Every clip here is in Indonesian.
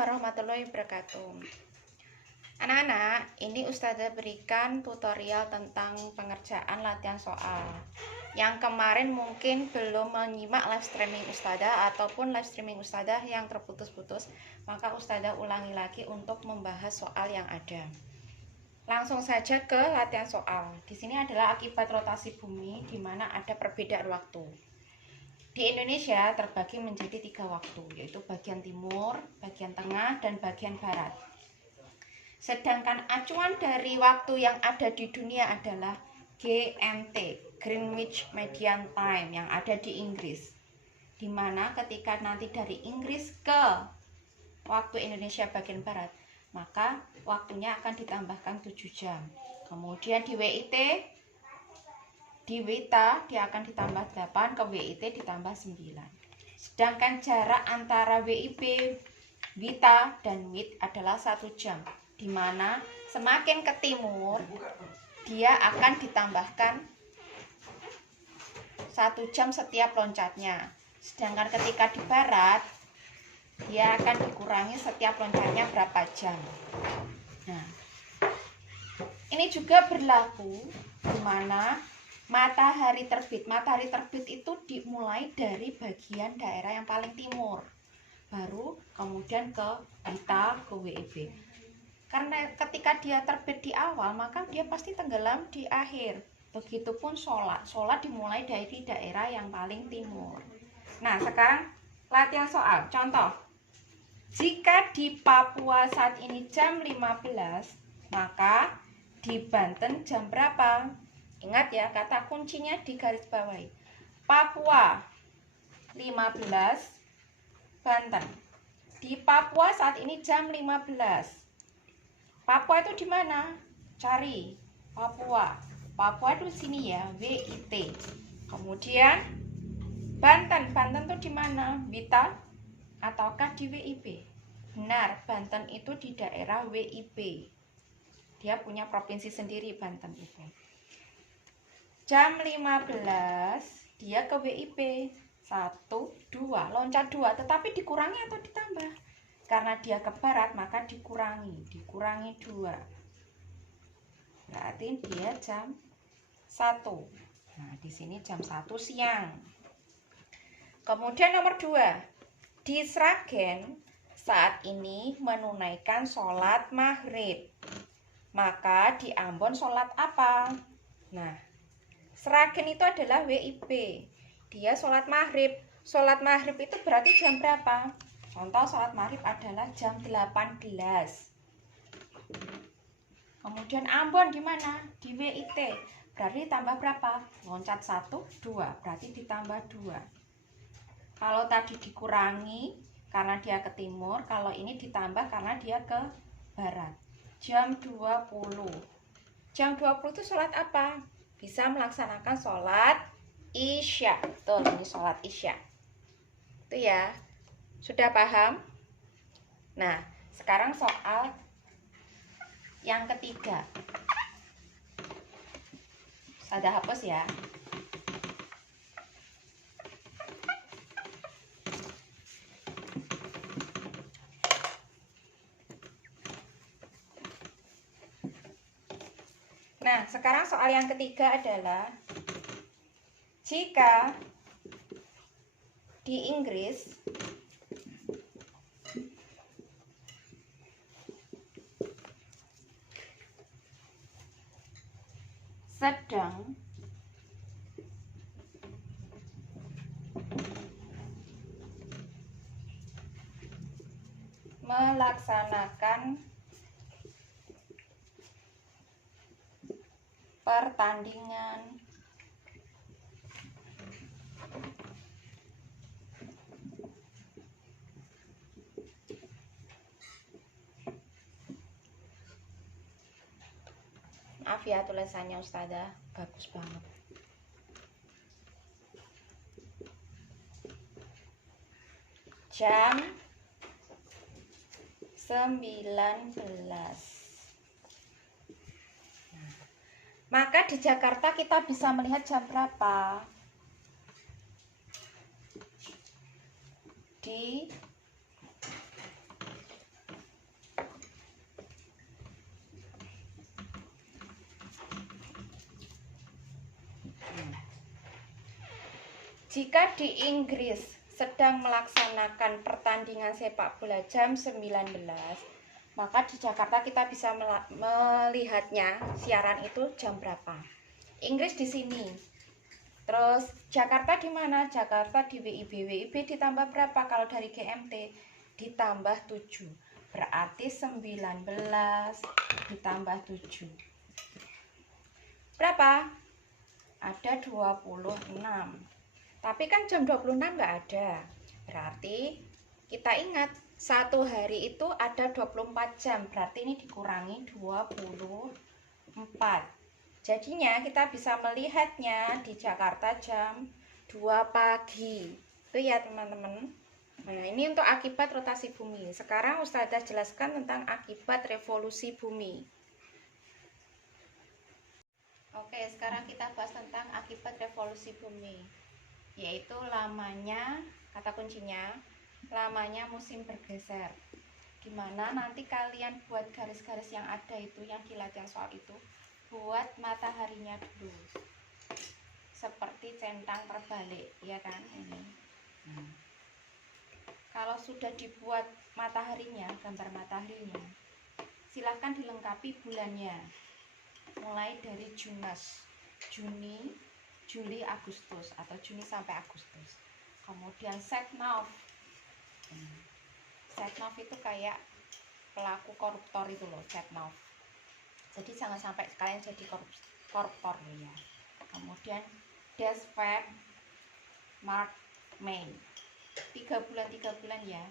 warahmatullahi wabarakatuh. Anak-anak, ini Ustazah berikan tutorial tentang pengerjaan latihan soal. Yang kemarin mungkin belum menyimak live streaming Ustazah ataupun live streaming Ustazah yang terputus-putus, maka Ustazah ulangi lagi untuk membahas soal yang ada. Langsung saja ke latihan soal. Di sini adalah akibat rotasi bumi di mana ada perbedaan waktu. Di Indonesia terbagi menjadi 3 waktu, yaitu bagian timur, bagian tengah, dan bagian barat. Sedangkan acuan dari waktu yang ada di dunia adalah GMT, Greenwich Median Time, yang ada di Inggris. Dimana ketika nanti dari Inggris ke waktu Indonesia bagian barat, maka waktunya akan ditambahkan 7 jam. Kemudian di WITA dia akan ditambah 8, ke WIT ditambah 9. Sedangkan jarak antara WIB, WITA, dan WIT adalah 1 jam, dimana semakin ke timur dia akan ditambahkan 1 jam setiap loncatnya. Sedangkan ketika di barat dia akan dikurangi setiap loncatnya berapa jam. Nah, ini juga berlaku dimana matahari terbit. Matahari terbit itu dimulai dari bagian daerah yang paling timur, baru kemudian ke WITA, ke WIB. Karena ketika dia terbit di awal, maka dia pasti tenggelam di akhir. Begitupun sholat dimulai dari daerah yang paling timur. Nah, sekarang latihan soal. Contoh, jika di Papua saat ini jam 15, maka di Banten jam berapa? Ingat ya, kata kuncinya di garis bawahi. Papua 15, Banten. Di Papua saat ini jam 15. Papua itu di mana? Cari Papua. Papua itu sini ya, WIT. Kemudian Banten. Banten itu di mana? WITA ataukah di WIB? Benar, Banten itu di daerah WIB. Dia punya provinsi sendiri Banten itu. Jam 15 dia ke WIB 1, 2, loncat 2, tetapi dikurangi atau ditambah? Karena dia ke barat maka dikurangi 2. Berarti dia jam 1. Nah, di sini jam 1 siang. Kemudian nomor 2. Di Sragen saat ini menunaikan sholat maghrib. Maka di Ambon sholat apa? Nah, Sragen itu adalah WIB. Dia sholat maghrib. Sholat maghrib itu berarti jam berapa? Contoh sholat maghrib adalah jam 18. Kemudian Ambon di mana? Di WIT. Berarti ditambah berapa? Loncat 1, 2. Berarti ditambah 2. Kalau tadi dikurangi karena dia ke timur, kalau ini ditambah karena dia ke barat. Jam 20. Jam 20 itu sholat apa? Bisa melaksanakan sholat isya. Betul, ini sholat isya. Itu ya. Sudah paham? Nah, sekarang soal yang ketiga. Saya hapus ya. Nah, sekarang soal yang ketiga adalah jika di Inggris sedang melaksanakan pertandingan maaf ya tulisannya Ustazah bagus banget. Jam 19. Maka di Jakarta kita bisa melihat jam berapa? Di Jika di Inggris sedang melaksanakan pertandingan sepak bola jam 19, maka di Jakarta kita bisa melihatnya siaran itu jam berapa. Inggris di sini. Terus Jakarta di mana? Jakarta di WIB. WIB ditambah berapa kalau dari GMT? Ditambah 7. Berarti 19 ditambah 7. Berapa? Ada 26. Tapi kan jam 26 nggak ada. Berarti kita ingat satu hari itu ada 24 jam. Berarti ini dikurangi 24. Jadinya kita bisa melihatnya di Jakarta jam 2 pagi. Itu ya teman-teman. Nah, ini untuk akibat rotasi bumi. Sekarang Ustazah jelaskan tentang akibat revolusi bumi. Oke, sekarang kita bahas tentang akibat revolusi bumi. Yaitu lamanya, kata kuncinya, lamanya musim bergeser. Gimana nanti kalian buat garis-garis yang ada itu, yang di latihan soal itu, buat mataharinya dulu. Seperti centang terbalik, ya kan? Ini. Kalau sudah dibuat mataharinya, gambar mataharinya, silahkan dilengkapi bulannya. Mulai dari Juni, Juli, Agustus, atau Juni sampai Agustus. Kemudian setnov. Setnov itu kayak pelaku koruptor itu loh, setnov. Jadi jangan sampai kalian jadi koruptor ya. Kemudian Feb, Maret, Mei. 3 bulan ya.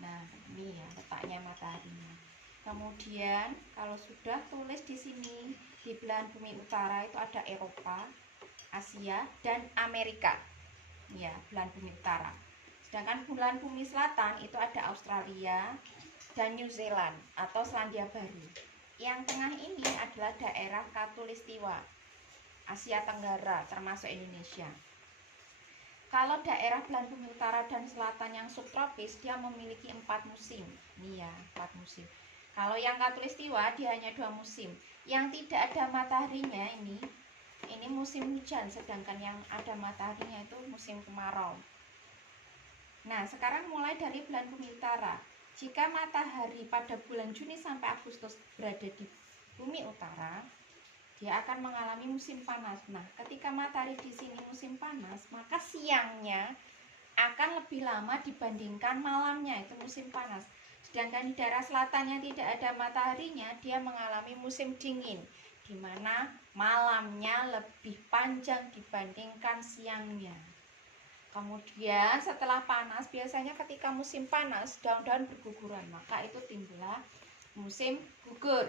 Nah, ini ya letaknya mataharinya. Kemudian kalau sudah tulis di sini di belahan bumi utara itu ada Eropa, Asia, dan Amerika. Ya, belahan bumi utara. Sedangkan belahan bumi selatan itu ada Australia dan New Zealand atau Selandia Baru. Yang tengah ini adalah daerah Khatulistiwa, Asia Tenggara termasuk Indonesia. Kalau daerah belahan bumi utara dan selatan yang subtropis, dia memiliki 4 musim. Ini ya, 4 musim. Kalau yang khatulistiwa dia hanya 2 musim. Yang tidak ada mataharinya ini musim hujan, sedangkan yang ada mataharinya itu musim kemarau. Nah, sekarang mulai dari belahan bumi utara. Jika matahari pada bulan Juni sampai Agustus berada di bumi utara, dia akan mengalami musim panas. Nah, ketika matahari di sini musim panas, maka siangnya akan lebih lama dibandingkan malamnya, itu musim panas. Sedangkan di daerah selatan yang tidak ada mataharinya, dia mengalami musim dingin, di mana malamnya lebih panjang dibandingkan siangnya. Kemudian setelah panas, biasanya ketika musim panas, daun-daun berguguran, maka itu timbullah musim gugur.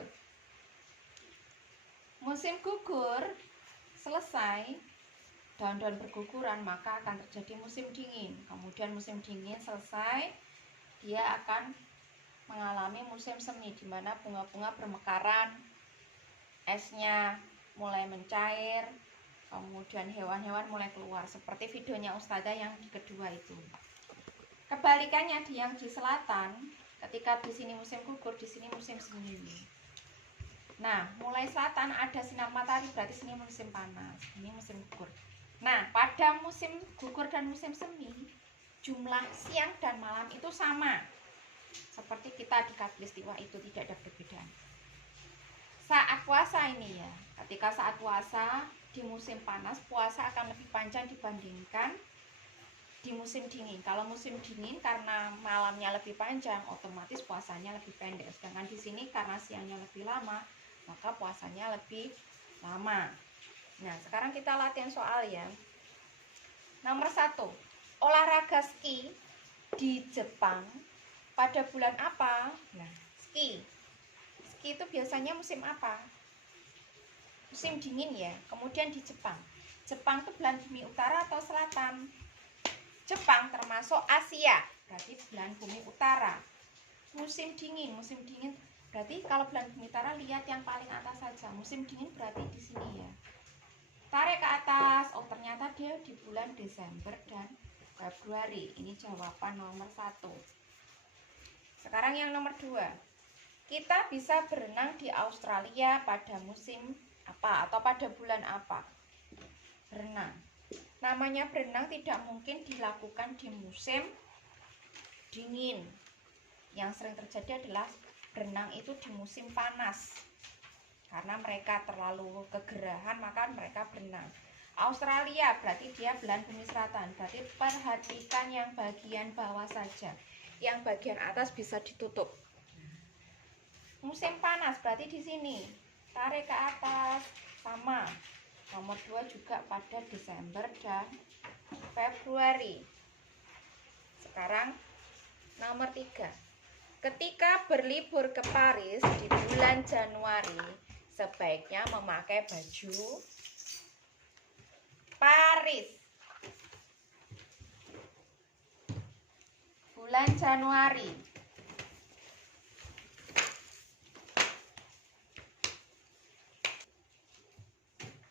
Musim gugur selesai, daun-daun berguguran, maka akan terjadi musim dingin. Kemudian musim dingin selesai, dia akan mengalami musim semi, di mana bunga-bunga bermekaran, esnya mulai mencair, kemudian hewan-hewan mulai keluar, seperti videonya Ustazah yang di kedua itu. Kebalikannya di yang di selatan, ketika di sini musim gugur, di sini musim semi. Nah, mulai selatan ada sinar matahari, berarti sini musim panas, ini musim gugur. Nah, pada musim gugur dan musim semi, jumlah siang dan malam itu sama. Seperti kita di khatulistiwa itu tidak ada perbedaan. Saat puasa ini ya, ketika saat puasa di musim panas, puasa akan lebih panjang dibandingkan di musim dingin. Kalau musim dingin karena malamnya lebih panjang, otomatis puasanya lebih pendek. Sedangkan di sini karena siangnya lebih lama, maka puasanya lebih lama. Nah, sekarang kita latihan soal ya. Nomor 1, olahraga ski di Jepang pada bulan apa? Nah, ski itu biasanya musim apa? Musim dingin ya. Kemudian di Jepang itu belahan bumi utara atau selatan? Jepang termasuk Asia, berarti belahan bumi utara. Musim dingin berarti kalau belahan bumi utara lihat yang paling atas saja. Musim dingin berarti di sini ya. Tarik ke atas. Oh, ternyata dia di bulan Desember dan Februari. Ini jawaban nomor 1. Sekarang yang nomor 2. Kita bisa berenang di Australia pada musim apa atau pada bulan apa? Berenang. namanya berenang tidak mungkin dilakukan di musim dingin. Yang sering terjadi adalah berenang itu di musim panas. Karena mereka terlalu kegerahan, maka mereka berenang. Australia berarti dia belahan bumi selatan. Berarti perhatikan yang bagian bawah saja. Yang bagian atas bisa ditutup. Musim panas berarti di sini. Tarik ke atas sama. Nomor 2 juga pada Desember dan Februari. Sekarang nomor 3. Ketika berlibur ke Paris di bulan Januari, sebaiknya memakai baju Paris. Bulan Januari.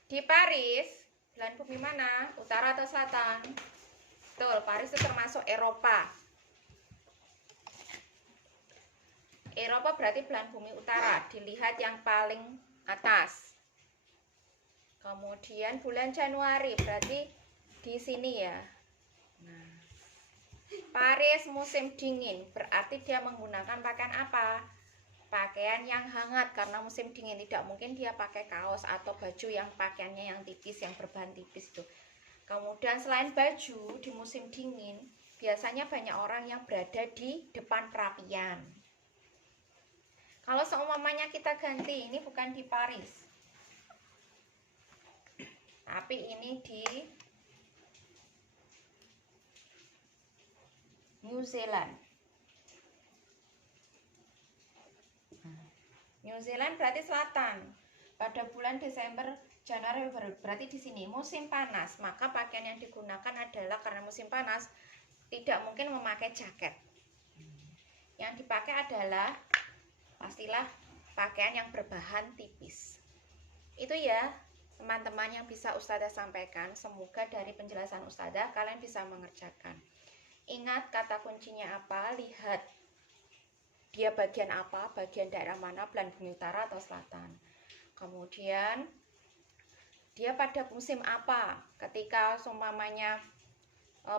Di Paris, belahan bumi mana? Utara atau selatan? Betul, Paris itu termasuk Eropa. Eropa berarti belahan bumi utara, dilihat yang paling atas. Kemudian bulan Januari berarti di sini ya. Nah, Paris musim dingin berarti dia menggunakan pakaian apa? Pakaian yang hangat karena musim dingin, tidak mungkin dia pakai kaos atau baju yang pakaiannya yang tipis, yang berbahan tipis itu. Kemudian selain baju di musim dingin, biasanya banyak orang yang berada di depan perapian. Kalau seumpamanya kita ganti, ini bukan di Paris, tapi ini di New Zealand. New Zealand berarti selatan. Pada bulan Desember, Januari, Februari berarti di sini musim panas. Maka pakaian yang digunakan adalah karena musim panas, tidak mungkin memakai jaket. Yang dipakai adalah pastilah pakaian yang berbahan tipis. Itu ya teman-teman yang bisa Ustazah sampaikan. Semoga dari penjelasan Ustazah kalian bisa mengerjakan. Ingat kata kuncinya apa, lihat dia bagian apa, bagian daerah mana, belahan bumi utara atau selatan. Kemudian dia pada musim apa, ketika seumpamanya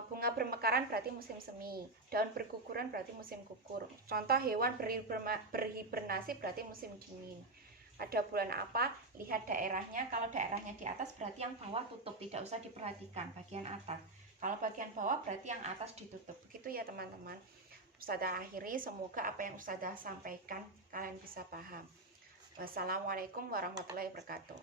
bunga bermekaran berarti musim semi, daun berguguran berarti musim gugur. Contoh hewan berhibernasi berarti musim dingin. Ada bulan apa, lihat daerahnya. Kalau daerahnya di atas berarti yang bawah tutup, tidak usah diperhatikan bagian atas. Kalau bagian bawah berarti yang atas ditutup. Begitu ya teman-teman. Ustazah akhiri, semoga apa yang Ustazah sampaikan kalian bisa paham. Wassalamualaikum warahmatullahi wabarakatuh.